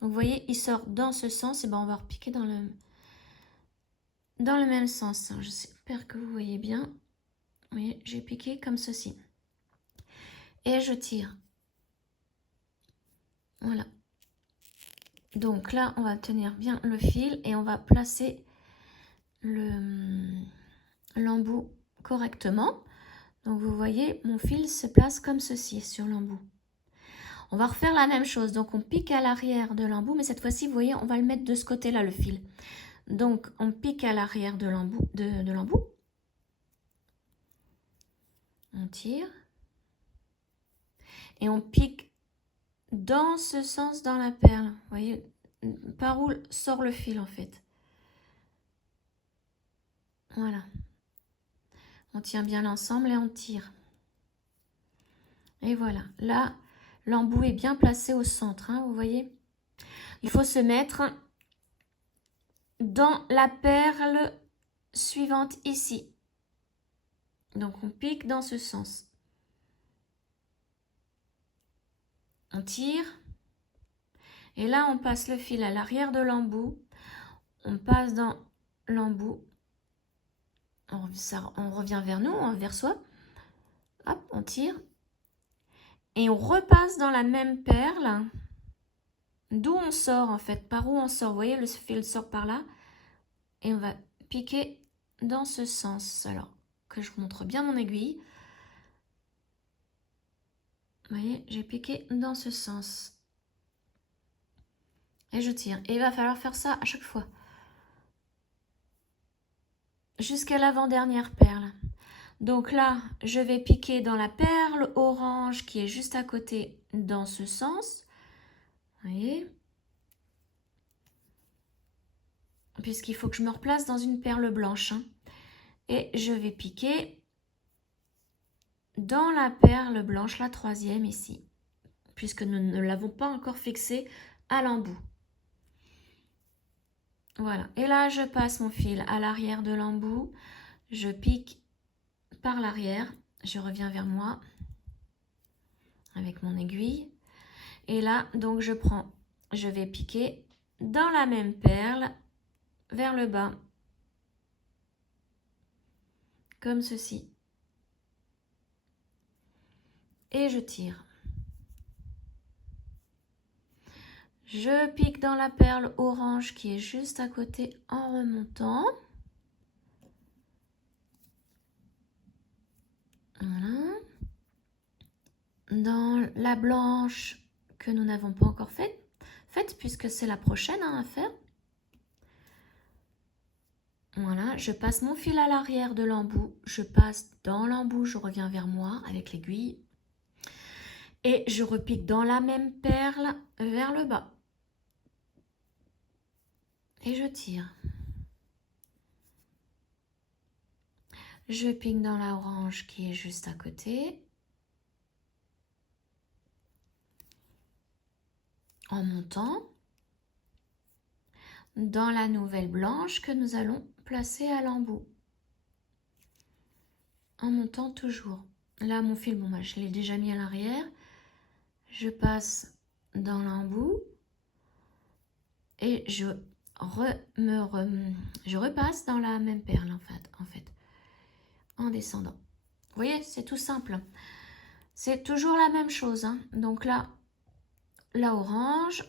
Donc vous voyez, il sort dans ce sens, et ben on va repiquer dans le même sens. J'espère que vous voyez bien. Vous voyez, j'ai piqué comme ceci. Et je tire. Voilà. Donc là, on va tenir bien le fil et on va placer l'embout correctement. Donc vous voyez, mon fil se place comme ceci sur l'embout. On va refaire la même chose. Donc on pique à l'arrière de l'embout, mais cette fois-ci, vous voyez, on va le mettre de ce côté-là, le fil. Donc on pique à l'arrière de l'embout. On tire. Et on pique dans ce sens dans la perle. Vous voyez, par où sort le fil en fait. Voilà. On tient bien l'ensemble et on tire. Et voilà. Là, l'embout est bien placé au centre, hein, vous voyez. Il faut se mettre dans la perle suivante ici. Donc on pique dans ce sens. On tire. Et là, on passe le fil à l'arrière de l'embout. On passe dans l'embout. On revient vers nous, vers soi. Hop, on tire. Et on repasse dans la même perle. D'où on sort en fait. Par où on sort. Vous voyez, le fil sort par là. Et on va piquer dans ce sens. Alors, que je vous montre bien mon aiguille. Vous voyez, j'ai piqué dans ce sens. Et je tire. Et il va falloir faire ça à chaque fois. Jusqu'à l'avant-dernière perle. Donc là, je vais piquer dans la perle orange qui est juste à côté dans ce sens. Vous voyez? Puisqu'il faut que je me replace dans une perle blanche. Hein. Et je vais piquer dans la perle blanche, la troisième ici. Puisque nous ne l'avons pas encore fixée à l'embout. Voilà. Et là, je passe mon fil à l'arrière de l'embout. Je pique par l'arrière. Je reviens vers moi avec mon aiguille. Et là, donc, je vais piquer dans la même perle vers le bas. Comme ceci. Et je tire. Je pique dans la perle orange qui est juste à côté en remontant. Voilà. Dans la blanche que nous n'avons pas encore faite puisque c'est la prochaine à faire. Voilà, je passe mon fil à l'arrière de l'embout, je passe dans l'embout, je reviens vers moi avec l'aiguille et je repique dans la même perle vers le bas. Et je tire. Je pique dans la orange qui est juste à côté. En montant. Dans la nouvelle blanche que nous allons placer à l'embout. En montant toujours. Là, mon fil, bon, je l'ai déjà mis à l'arrière. Je passe dans l'embout. Et je repasse dans la même perle en fait, en descendant. Vous voyez, c'est tout simple. C'est toujours la même chose. Hein. Donc là, la orange.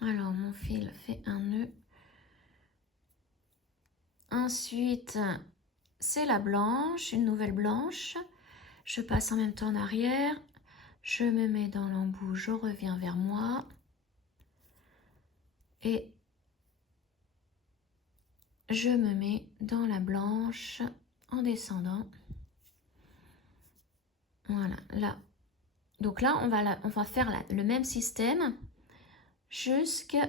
Alors, mon fil fait un nœud. Ensuite, c'est la blanche, une nouvelle blanche. Je passe en même temps en arrière. Je me mets dans l'embout, je reviens vers moi. Et je me mets dans la blanche en descendant. Voilà, là, Donc là, on va faire le même système jusqu'à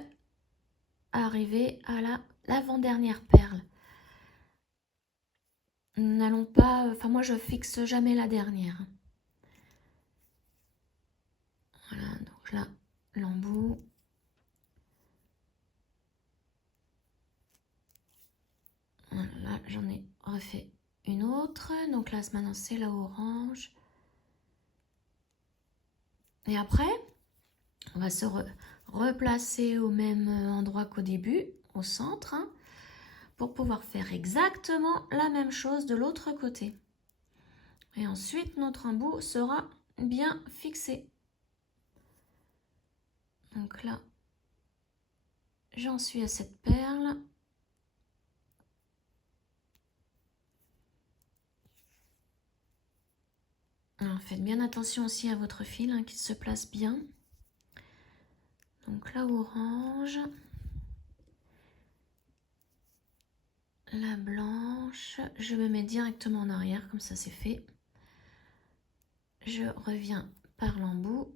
arriver à l'avant-dernière perle. N'allons pas... Enfin, moi, je fixe jamais la dernière. Voilà, donc là, l'embout. Voilà, là, j'en ai refait une autre. Donc là, maintenant, c'est la orange. Et après, on va se replacer au même endroit qu'au début, au centre, hein, pour pouvoir faire exactement la même chose de l'autre côté. Et ensuite, notre embout sera bien fixé. Donc là, j'en suis à cette perle. Alors, faites bien attention aussi à votre fil, hein, qu'il se place bien. Donc la orange, la blanche, je me mets directement en arrière, comme ça c'est fait. Je reviens par l'embout.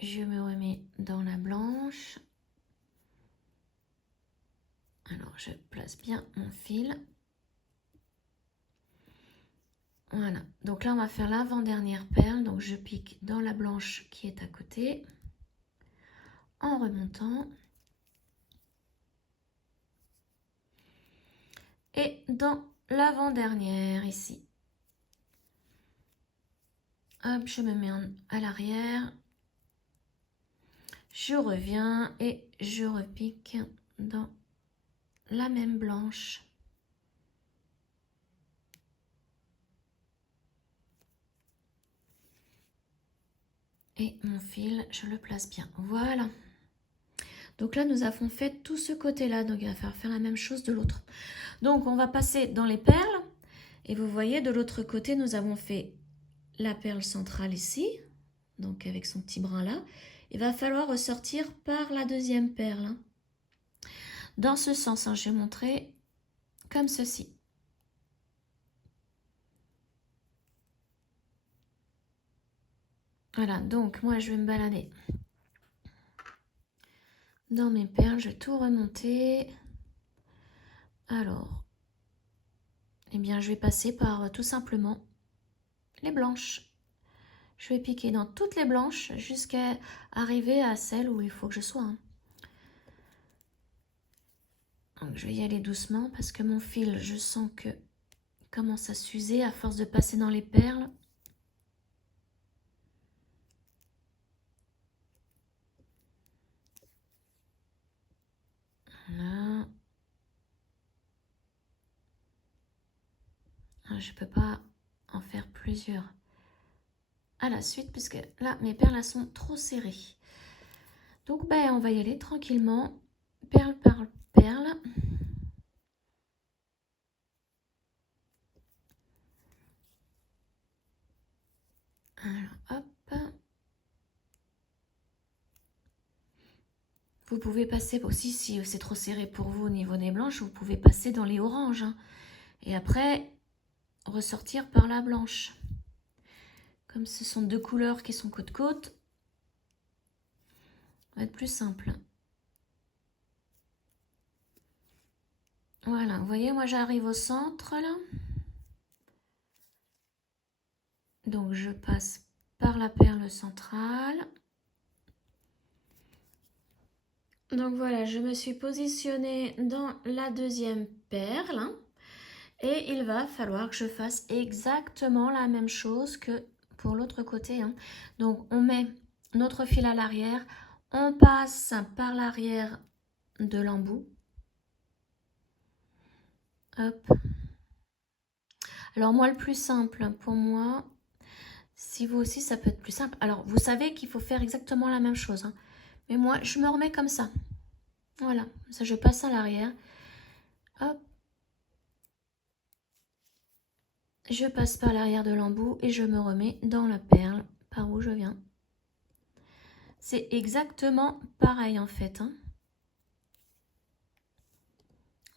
Je me remets dans la blanche. Alors je place bien mon fil. Voilà, donc là on va faire l'avant-dernière perle, donc je pique dans la blanche qui est à côté, en remontant. Et dans l'avant-dernière ici. Hop, je me mets à l'arrière. Je reviens et je repique dans la même blanche. Et mon fil, je le place bien. Voilà. Donc là, nous avons fait tout ce côté-là. Donc il va falloir faire la même chose de l'autre. Donc on va passer dans les perles. Et vous voyez, de l'autre côté, nous avons fait la perle centrale ici. Donc avec son petit brin là. Il va falloir ressortir par la deuxième perle. Hein. Dans ce sens, hein, je vais montrer comme ceci. Voilà, donc moi je vais me balader dans mes perles, je vais tout remonter. Alors, eh bien je vais passer par tout simplement les blanches. Je vais piquer dans toutes les blanches jusqu'à arriver à celle où il faut que je sois. Hein. Donc je vais y aller doucement parce que mon fil, je sens que commence à s'user à force de passer dans les perles. Voilà. Je ne peux pas en faire plusieurs à la suite puisque là, mes perles elles sont trop serrées. Donc, ben, on va y aller tranquillement, perle par perle. Alors, hop. Vous pouvez passer aussi, si c'est trop serré pour vous au niveau des blanches, vous pouvez passer dans les oranges. Hein. Et après, ressortir par la blanche. Comme ce sont deux couleurs qui sont côte-côte, ça va être plus simple. Voilà, vous voyez, moi j'arrive au centre là. Donc je passe par la perle centrale. Donc voilà, je me suis positionnée dans la deuxième perle. Hein, et il va falloir que je fasse exactement la même chose que pour l'autre côté. Hein. Donc on met notre fil à l'arrière, on passe par l'arrière de l'embout. Hop. Alors moi le plus simple pour moi, si vous aussi ça peut être plus simple. Alors vous savez qu'il faut faire exactement la même chose. Hein. Mais moi je me remets comme ça. Voilà, ça je passe à l'arrière. Hop. Je passe par l'arrière de l'embout et je me remets dans la perle par où je viens. C'est exactement pareil en fait. Hein.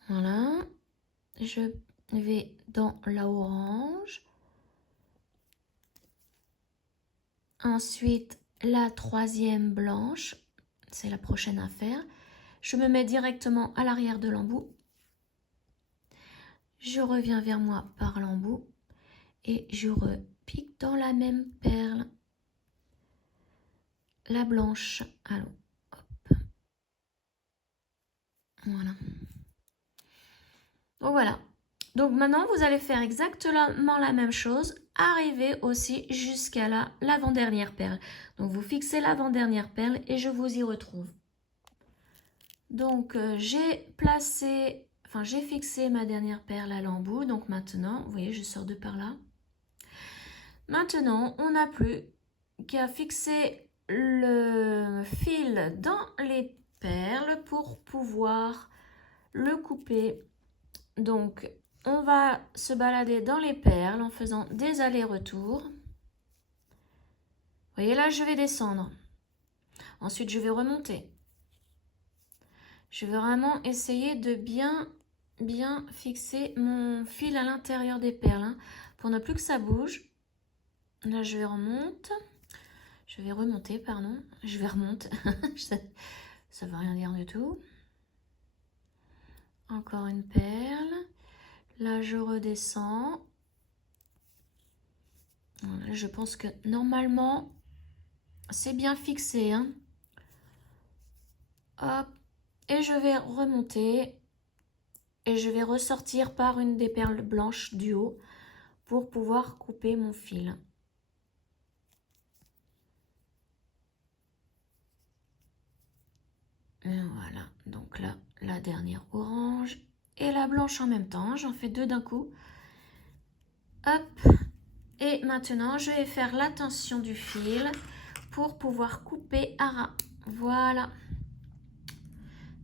Voilà. Je vais dans la orange. Ensuite, la troisième blanche, c'est la prochaine à faire. Je me mets directement à l'arrière de l'embout. Je reviens vers moi par l'embout et je repique dans la même perle la blanche. Alors, hop. Voilà. Donc voilà. Donc maintenant, vous allez faire exactement la même chose. Arriver aussi jusqu'à l'avant-dernière perle. Donc vous fixez l'avant-dernière perle et je vous y retrouve. Donc j'ai fixé ma dernière perle à l'embout. Donc maintenant, vous voyez, je sors de par là. Maintenant, on n'a plus qu'à fixer le fil dans les perles pour pouvoir le couper. Donc, on va se balader dans les perles en faisant des allers-retours. Vous voyez, là, je vais descendre. Ensuite, je vais remonter. Je vais vraiment essayer de bien fixer mon fil à l'intérieur des perles, hein, pour ne plus que ça bouge. Là, je vais remonter. Je vais remonter, pardon. Je vais remonter. Ça ne veut rien dire du tout. Encore une perle. Là, je redescends. Voilà, je pense que normalement, c'est bien fixé, hein. Hop. Et je vais remonter. Et je vais ressortir par une des perles blanches du haut pour pouvoir couper mon fil. Et voilà. Donc là, la dernière orange et la blanche en même temps. J'en fais deux d'un coup. Hop. Et maintenant, je vais faire la tension du fil pour pouvoir couper à ras. Voilà.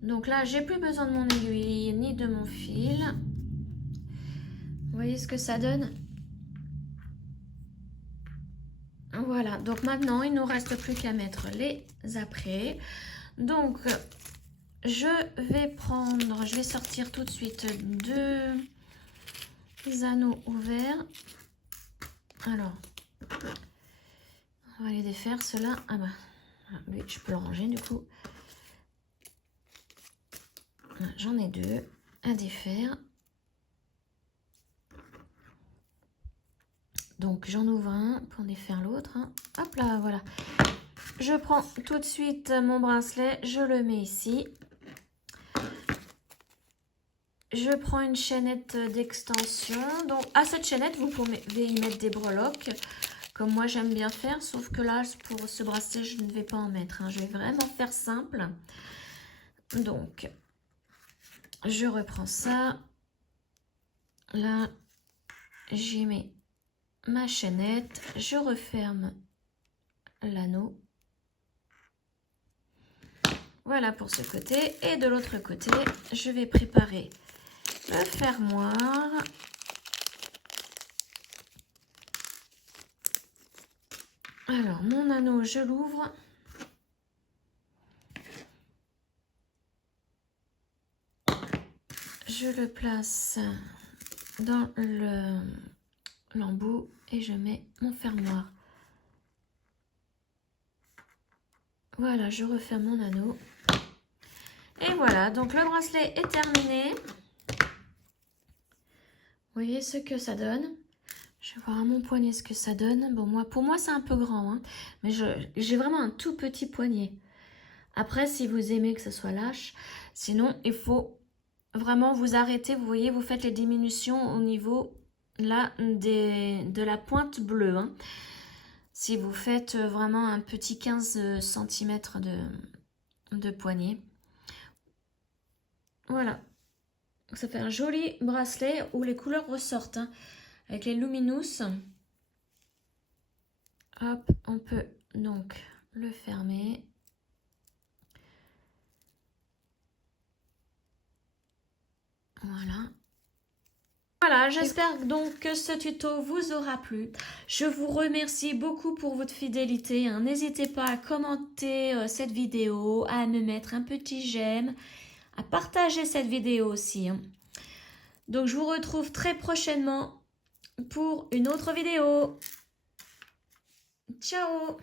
Donc là, j'ai plus besoin de mon aiguille ni de mon fil. Vous voyez ce que ça donne? Voilà. Donc maintenant, il ne nous reste plus qu'à mettre les apprêts. Donc, je vais sortir tout de suite deux anneaux ouverts. Alors, on va les défaire. Ceux-là, ah bah, lui, je peux le ranger du coup. J'en ai deux à défaire. Donc, j'en ouvre un pour défaire l'autre. Hein. Hop là, voilà. Je prends tout de suite mon bracelet, je le mets ici. Je prends une chaînette d'extension. Donc, à cette chaînette, vous pouvez y mettre des breloques, comme moi j'aime bien faire. Sauf que là, pour ce bracelet, je ne vais pas en mettre. Hein. Je vais vraiment faire simple. Donc, je reprends ça. Là, j'y mets ma chaînette. Je referme l'anneau. Voilà pour ce côté. Et de l'autre côté, je vais préparer le fermoir. Alors, mon anneau, je l'ouvre. Je le place dans l'embout et je mets mon fermoir. Voilà, je referme mon anneau. Et voilà, donc le bracelet est terminé. Vous voyez ce que ça donne? Je vais voir à mon poignet ce que ça donne. Bon, pour moi, c'est un peu grand, hein, mais j'ai vraiment un tout petit poignet. Après, si vous aimez que ce soit lâche, sinon, il faut vraiment vous arrêter. Vous voyez, vous faites les diminutions au niveau là de la pointe bleue. Hein. Si vous faites vraiment un petit 15 cm de poignet. Voilà. Ça fait un joli bracelet où les couleurs ressortent. Hein, avec les luminous. Hop, on peut donc le fermer. Voilà. Voilà, j'espère donc que ce tuto vous aura plu. Je vous remercie beaucoup pour votre fidélité. Hein. N'hésitez pas à commenter cette vidéo, à me mettre un petit j'aime, à partager cette vidéo aussi. Hein. Donc, je vous retrouve très prochainement pour une autre vidéo. Ciao!